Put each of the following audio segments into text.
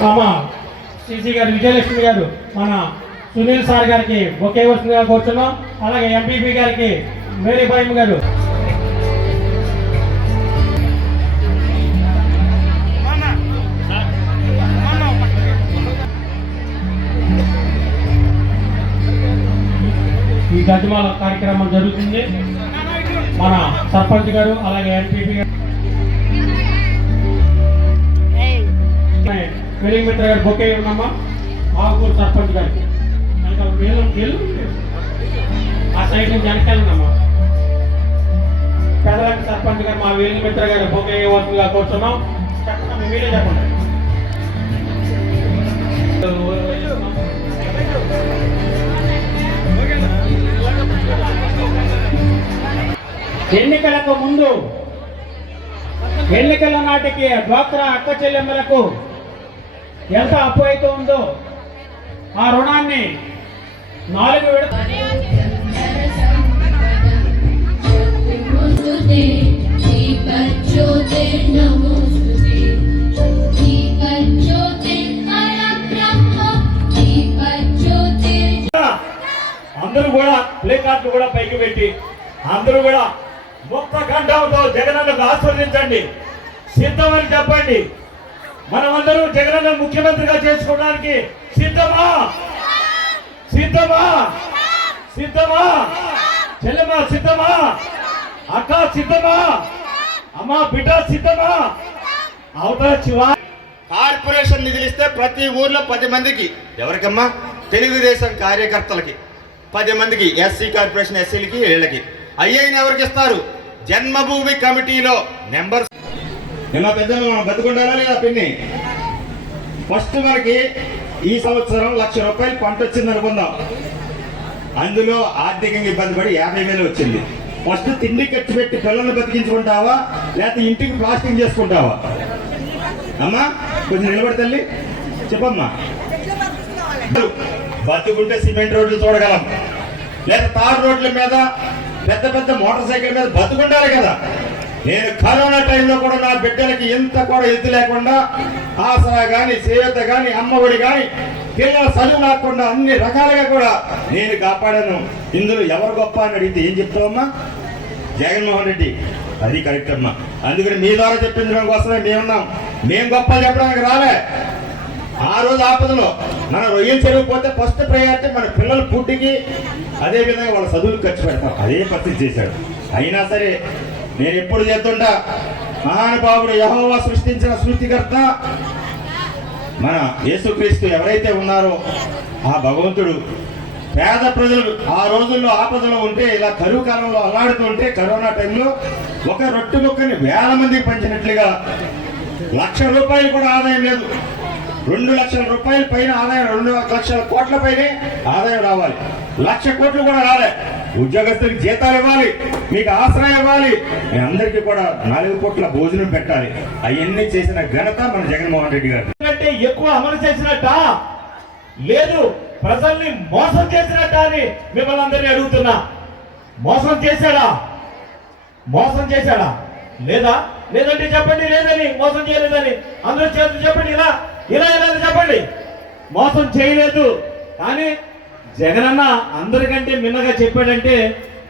తమ సిసి గారు విజయలక్ష్మి గారు మన సునీల్ సార్ గారికి ఒకే వస్తుందిగా కోరుతున్నాం. అలాగే ఎంపీపీ గారికి మేరీ భయం గారు. ఈ గజమాల కార్యక్రమం జరుగుతుంది. మన సర్పంచ్ గారు అలాగే ఎంపీపీ గారు. వెలింగ్ మిత్ర గారు బొకే ఉన్నమ్మా ఆవుకూరు సర్పంచ్ గారికి వెనకాల వీళ్ళు ఆ సైడ్ నుంచి వెనకాలన్నమ్మా పెదలకు సర్పంచ్ గారు మా వేలు మిత్ర గారు బొకే వస్తుందిగా కూర్చున్నాం. చెప్పండి మీరే చెప్పండి. ఎన్నికలకు ముందు ఎన్నికల నాటికి డ్వాక్రా అక్క చెల్లెమ్మలకు ఎంత అప్పు అయితే ఉందో ఆ రుణాన్ని నాలుగు విడత అందరూ కూడా ప్లే కార్డు కూడా పైకి పెట్టి అందరూ కూడా ముక్త కంఠంతో జగనన్నకు ఆస్వాదించండి సిద్ధమని చెప్పండి. మనమందరూ జగనన్న ముఖ్యమంత్రిగా చేసుకోవడానికి సిద్ధమా? సిద్ధమా? సిద్ధమా? చెల్లెమా సిద్ధమా? అక్క సిద్ధమా? అమ్మ బిడ్డ సిద్ధమా? అవతల శివా కార్పొరేషన్ నిధులు ఇస్తే ప్రతి ఊర్లో పది మందికి. ఎవరికమ్మా? తెలుగుదేశం కార్యకర్తలకి. పది మందికి ఎస్సీ కార్పొరేషన్ ఎస్సీలకి వీళ్ళకి అయ్యైన ఎవరికి ఇస్తారు? జన్మభూమి కమిటీలో. నెంబర్ ఏమో పెద్దలు మనం బతుకుండాలా లేదా పిన్ని? ఫస్ట్ మనకి ఈ సంవత్సరం లక్ష రూపాయలు పంట వచ్చింది అనుకుందాం. అందులో ఆర్థికంగా ఇబ్బంది పడి యాభై వేలు వచ్చింది. ఫస్ట్ తిండి ఖర్చు పెట్టి పిల్లల్ని బతికించుకుంటావా? లేకపోతే ఇంటికి ప్లాస్టింగ్ చేసుకుంటావా? అమ్మా కొంచెం నిలబడి తల్లి. చెప్పమ్మా. బతుకుంటే సిమెంట్ రోడ్లు చూడగలం. లేదా తాడు రోడ్ల మీద పెద్ద పెద్ద మోటార్ సైకిల్ మీద బతుకుండాలి కదా. నేను కరోనా టైంలో కూడా నా బిడ్డలకి ఇంత కూడా ఎత్తు లేకుండా ఆసరా గాని సేవత గాని అమ్మఒడి గాని పిల్లల చదువు లేకుండా అన్ని రకాలుగా కూడా నేను కాపాడాను. ఇందులో ఎవరు గొప్ప అని అడిగితే ఏం చెప్తావమ్మా? జగన్మోహన్ రెడ్డి. అది కరెక్ట్ అమ్మా. అందుకని మీ ద్వారా చెప్పించడం కోసమే మేమున్నాం. మేము గొప్ప చెప్పడానికి రాలే. ఆ రోజు ఆపదలో మన రొయ్యలు చెరువు ఫస్ట్ ప్రయారిటీ మన పిల్లల పుట్టికి అదే విధంగా వాళ్ళ చదువులు ఖర్చు పెడతాం. అదే పరిస్థితి చేశాడు. అయినా సరే నేను ఎప్పుడు చేస్తుంటా? మహానుభావుడు యహోవా సృష్టించిన సృష్టికర్త. మన యేసుక్రీస్తు ఎవరైతే ఉన్నారో ఆ భగవంతుడు. పేద ప్రజలు ఆ రోజుల్లో ఆపదలో ఉంటే ఇలా కరువు కాలంలో అల్లాడుతుంటే కరోనా టైంలో ఒక రొట్టె ముక్కని వేల మందికి పంచినట్లుగా లక్ష రూపాయలు కూడా ఆదాయం లేదు. రెండు లక్షల రూపాయల పైన ఆదాయం రెండు లక్షల కోట్ల పైనే ఆదాయం రావాలి. లక్ష కోట్లు కూడా రాలే. ఉద్యోగస్తులకు జీతాలు ఇవ్వాలి మీకు ఆశ్రయం ఇవ్వాలి. మీ అందరికీ కూడా నాలుగు కోట్ల భోజనం పెట్టాలి. అవన్నీ చేసిన ఘనత మన జగన్మోహన్ రెడ్డి గారు. ఎందుకంటే ఎక్కువ అమలు చేసినట్ట? లేదు ప్రజల్ని మోసం చేసినట్ట అని మిమ్మల్ని అందరినీ అడుగుతున్నా. మోసం చేశాడా? మోసం చేశాడా? లేదా? లేదంటే చెప్పండి లేదని మోసం చేయలేదని. అందరూ చేతులు చెప్పండి ఇలా ఇలా ఇలా చెప్పండి. మోసం చేయలేదు. కానీ జగనన్న అందరికంటే మిన్నగా చెప్పాడంటే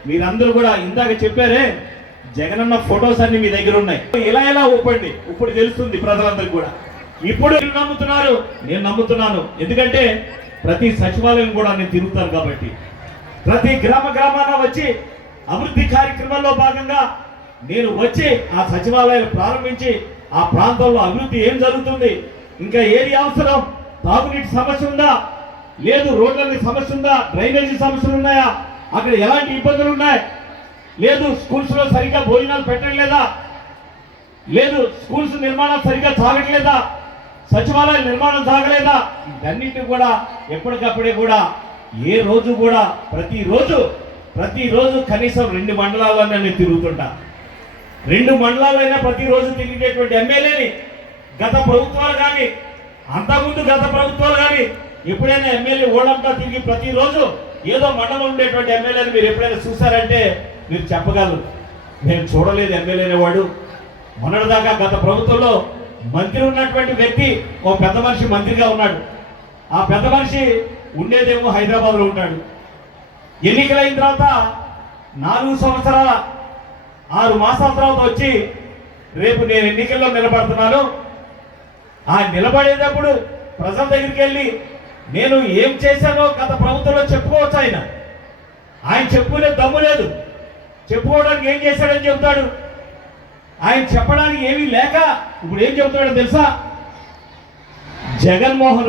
మీరందరూ కూడా ఇందాక చెప్పారే జగనన్న ఫొటోస్ అన్ని మీ దగ్గర ఉన్నాయి. ఇలా ఎలా ఒప్పండి ఇప్పుడు తెలుస్తుంది ప్రజలందరికీ కూడా. ఇప్పుడు మీరు నమ్ముతున్నారు నేను నమ్ముతున్నాను. ఎందుకంటే ప్రతి సచివాలయం కూడా నేను తిరుగుతాను కాబట్టి. ప్రతి గ్రామ గ్రామాన వచ్చి అభివృద్ధి కార్యక్రమాల్లో భాగంగా నేను వచ్చి ఆ సచివాలయాలు ప్రారంభించి ఆ ప్రాంతంలో అభివృద్ధి ఏం జరుగుతుంది? ఇంకా ఏది అవసరం? తాగునీటి సమస్య ఉందా? లేదు రోడ్లకి సమస్య ఉందా? డ్రైనేజీ సమస్యలు ఉన్నాయా? అక్కడ ఎలాంటి ఇబ్బందులు ఉన్నాయి? లేదు స్కూల్స్లో సరిగ్గా భోజనాలు పెట్టట్లేదా? లేదు స్కూల్స్ నిర్మాణం సరిగ్గా సాగట్లేదా? సచివాలయ నిర్మాణం సాగలేదా? ఇవన్నిటి కూడా ఎప్పటికప్పుడే కూడా ఏ రోజు కూడా ప్రతిరోజు ప్రతిరోజు కనీసం రెండు మండలాలన్నీ నేను తిరుగుతుంటా. రెండు మండలాలైనా ప్రతిరోజు తిరిగేటువంటి ఎమ్మెల్యేని గత ప్రభుత్వాలు కానీ అంతకుముందు గత ప్రభుత్వాలు కానీ ఎప్పుడైనా ఎమ్మెల్యే ఓడంతా తిరిగి ప్రతిరోజు ఏదో మండలం ఉండేటువంటి ఎమ్మెల్యేని మీరు ఎప్పుడైనా చూసారంటే మీరు చెప్పగలరు. నేను చూడలేదు ఎమ్మెల్యే అనేవాడు. మొన్నటిదాకా గత ప్రభుత్వంలో మంత్రి ఉన్నటువంటి వ్యక్తి ఒక పెద్ద మనిషి మంత్రిగా ఉన్నాడు. ఆ పెద్ద మనిషి ఉండేదేమో హైదరాబాద్లో ఉంటాడు. ఎన్నికలైన తర్వాత నాలుగు సంవత్సరాల ఆరు మాసాల తర్వాత వచ్చి రేపు నేను ఎన్నికల్లో నిలబడుతున్నాను. ఆ నిలబడేటప్పుడు ప్రజల దగ్గరికి వెళ్ళి నేను ఏం చేశానో గత ప్రభుత్వంలో చెప్పుకోవచ్చు ఆయన. ఆయన చెప్పుకునే దమ్ము లేదు. చెప్పుకోవడానికి ఏం చేశాడని చెబుతాడు ఆయన చెప్పడానికి ఏమీ లేక ఇప్పుడు ఏం చెబుతున్నాడో తెలుసా? జగన్మోహన్